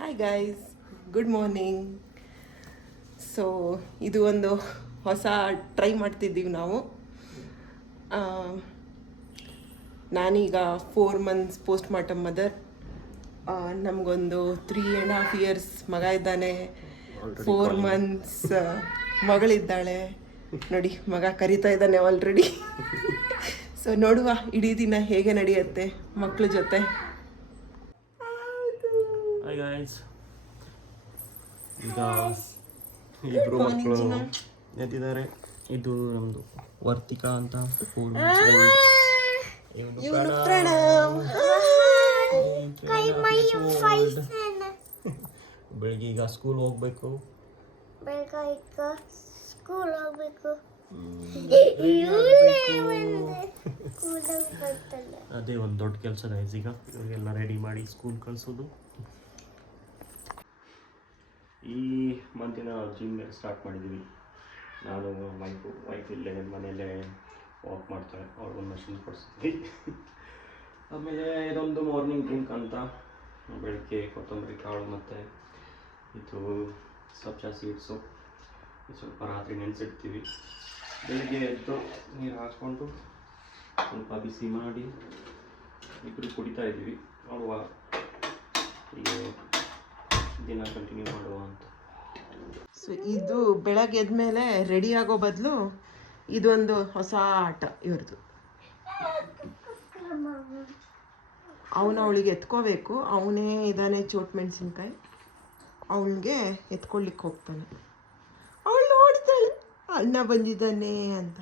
Hi guys, good morning. So ಇದು ಒಂದು ಹೊಸ ಟ್ರೈ ಮಾಡ್ತಿದ್ದೀವಿ ನಾವು. ನಾನೀಗ 4 months ಪೋಸ್ಟ್ ಮಾರ್ಟಮ್ ಮದರ್. ನಮಗೊಂದು 3.5 years ಮಗ ಇದ್ದಾನೆ, 4 months ಮಗಳಿದ್ದಾಳೆ. ನೋಡಿ, ಮಗ ಕರಿತಾ ಇದ್ದಾನೆ ಆಲ್ರೆಡಿ. ಸೊ ನೋಡುವ ಇಡೀ ದಿನ ಹೇಗೆ ನಡೆಯುತ್ತೆ ಮಕ್ಕಳ ಜೊತೆ. ಹಾಯ್ ಗಾಯ್ಸ್, ಈಗ ಇಬ್ಬರು ಮಕ್ಕಳು ಎದ್ದಿದ್ದಾರೆ. ಇದು ನಮ್ಮದು ವರ್ತಿಕಾ ಅಂತ 4 months old. ಇವನು ಪ್ರಣವ್. ಬೆಳಿಗ್ಗೆ ಈಗ ಸ್ಕೂಲ್ ಹೋಗ್ಬೇಕು. ಅದೇ ಒಂದು ದೊಡ್ಡ ಕೆಲಸ ಗೈಸ್. ಈಗ ಇವ್ರಿಗೆಲ್ಲ ರೆಡಿ ಮಾಡಿ ಸ್ಕೂಲ್ ಕಳಿಸೋದು. ಈ ಮಂತಿನ ಜಿಮ್ ಸ್ಟಾರ್ಟ್ ಮಾಡಿದ್ದೀವಿ. ನಾನು ವೈಫ್ ಇಲ್ಲೇ ಮನೆಯಲ್ಲೇ ವಾಕ್ ಮಾಡ್ತಾರೆ, ಅವ್ರಿಗೊಂದು ಮಷಿನ್ ಕೊಡಿಸ್ತೀವಿ. ಆಮೇಲೆ ಇದೊಂದು ಮಾರ್ನಿಂಗ್ ಡ್ರಿಂಕ್ ಅಂತ, ಬೆಳಗ್ಗೆ ಕೊತ್ತಂಬರಿ ಕಾಳು ಮತ್ತು ಇದು ಸಬ್ಜಾ ಸೀಡ್ಸು ಸ್ವಲ್ಪ ರಾತ್ರಿ ನೆನೆಸಿಡ್ತೀವಿ. ಬೆಳಿಗ್ಗೆ ಎದ್ದು ನೀರು ಹಾಕ್ಕೊಂಡು ಸ್ವಲ್ಪ ಬಿಸಿ ಮಾಡಿ ಇಬ್ಬರು ಕುಡಿತಾ ಇದ್ದೀವಿ. ನೋಡುವ ಹೀಗೆ ದಿನ ಕಂಟಿನ್ಯೂ ಮಾಡುವ ಅಂತ. ಸೊ ಇದು ಬೆಳಗ್ಗೆ ಎದ್ಮೇಲೆ ರೆಡಿ ಆಗೋ ಬದಲು ಇದೊಂದು ಹೊಸ ಆಟ ಇವ್ರದ್ದು. ಅವಳಿಗೆ ಎತ್ಕೋಬೇಕು. ಅವನೇ ಇದ್ದಾನೆ ಚೋಟ್ ಮೆಣಸಿನ್ಕಾಯಿ, ಅವಳಿಗೆ ಎತ್ಕೊಳ್ಳಿಕ್ಕೆ ಹೋಗ್ತಾನೆ. ಅವಳು ನೋಡ್ತಾಳೆ ಅಣ್ಣ ಬಂದಿದ್ದಾನೆ ಅಂತ.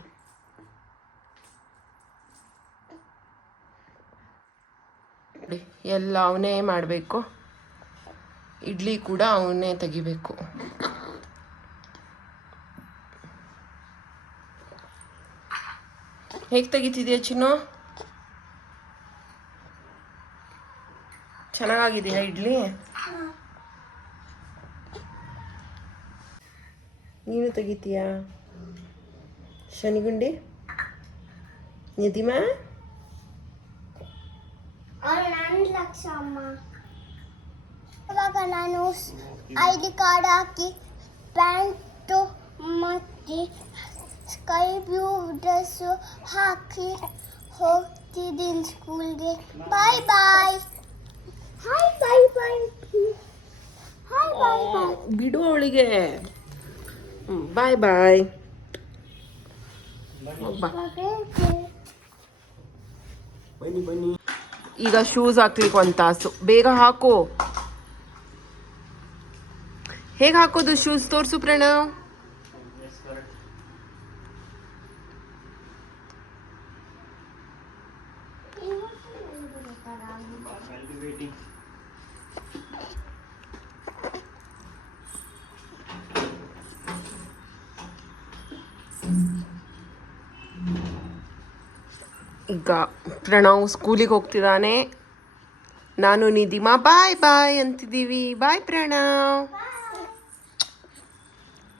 ಎಲ್ಲ ಅವನೇ ಮಾಡಬೇಕು. ಇಡ್ಲಿ ಕೂಡ ಅವನೇ ತೆಗಿಬೇಕು. ಹೇಗೆ ತೆಗಿತಿದ್ಯಾ ಚಿನ್ನು? ಚೆನ್ನಾಗಿದೆಯಾ ಇಡ್ಲಿ? ನೀನು ತೆಗಿತೀಯಾ ಶನಿಗುಂಡಿ? ನಿಧಿಮಾ ಇವಾಗ ನಾನು ID ಕಾರ್ಡ್ ಹಾಕಿ ಪ್ಯಾಂಟು ಮತ್ತು ಸ್ಕೈ ಬ್ಲೂ ಡ್ರೆಸ್ಸು ಹಾಕಿ ಹೋಗ್ತಿದ್ದೀನಿ ಸ್ಕೂಲ್ಗೆ. ಬಾಯ್ ಬಾಯ್. ಹಾಯ್ ಬಾಯ್ ಬಾಯ್. ಹಾಯ್ ಬಾಯ್ ಬಾಯ್. ಬಿಡು ಅವಳಿಗೆ. ಬಾಯ್ ಬಾಯ್. ಬನ್ನಿ ಬನ್ನಿ. ಈಗ ಶೂಸ್ ಹಾಕ್ಲಿಕ್ಕೆ 1 ತಾಸು. ಬೇಗ ಹಾಕು. ಹೇಗೆ ಹಾಕೋದು ಶೂಸ್ ತೋರಿಸು ಪ್ರಣವ್. ಈಗ ಪ್ರಣವ್ ಸ್ಕೂಲಿಗೆ ಹೋಗ್ತಿದ್ದಾನೆ. ನಾನು ನಿಧಿಮಾ ಬಾಯ್ ಬಾಯ್ ಅಂತಿದ್ದೀವಿ. ಬಾಯ್ ಪ್ರಣವ್,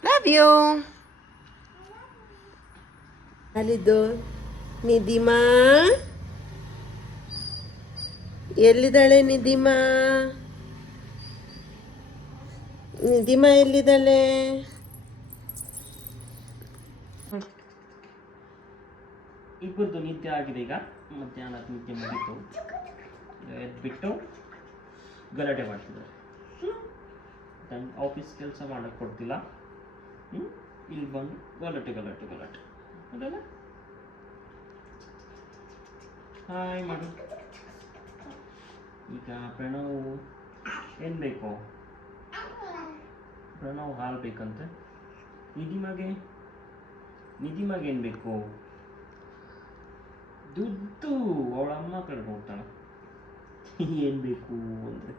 ಲವ್ ಯು. ಅಲ್ಲಿದ್ದು ನಿಧಿಮಾ ಎಲ್ಲಿದ್ದಾಳೆ? ನಿಧಿಮಾ ನಿಧಿಮಾ ಎಲ್ಲಿದ್ದಾಳೆ? ಇಬ್ಬರದು ನಿತ್ಯ ಆಗಿದೆ. ಈಗ ಮಧ್ಯಾಹ್ನದ ನಿತ್ಯ ಮುಗಿತು. ಎದ್ಬಿಟ್ಟು ಗಲಾಟೆ ಮಾಡ್ತಿದ್ದಾರೆ. ನನ್ನ ಆಫೀಸ್ ಕೆಲಸ ಮಾಡೋಕ್ಕೆ ಕೊಡ್ತಿಲ್ಲ. ಇಲ್ಲಿ ಬಂದು ಗಲಾಟೆ ಗಲಾಟೆ ಗಲಾಟೆ ಅದಲ್ಲ. ಹಾಯ್ ಮಾಡು. ಈಗ ಪ್ರಣವ್ ಏನು ಬೇಕು? ಪ್ರಣವ್ ಹಾಲು ಬೇಕಂತೆ. ನಿಧಿಮಾಗೆ ಏನು ಬೇಕು? ದುಡ್ಡು. ಅವಳ ಅಮ್ಮ ಕಡೆ ಹೋಗ್ತಾಳೆ. ಏನು ಬೇಕು ಅಂದರೆ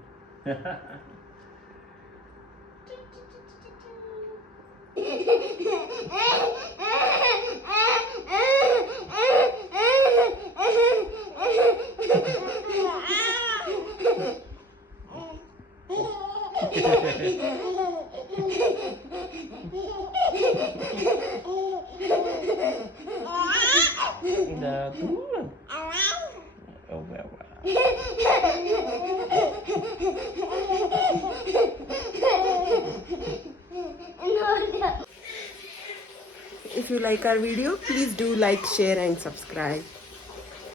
If you like our video, please do like, share and subscribe.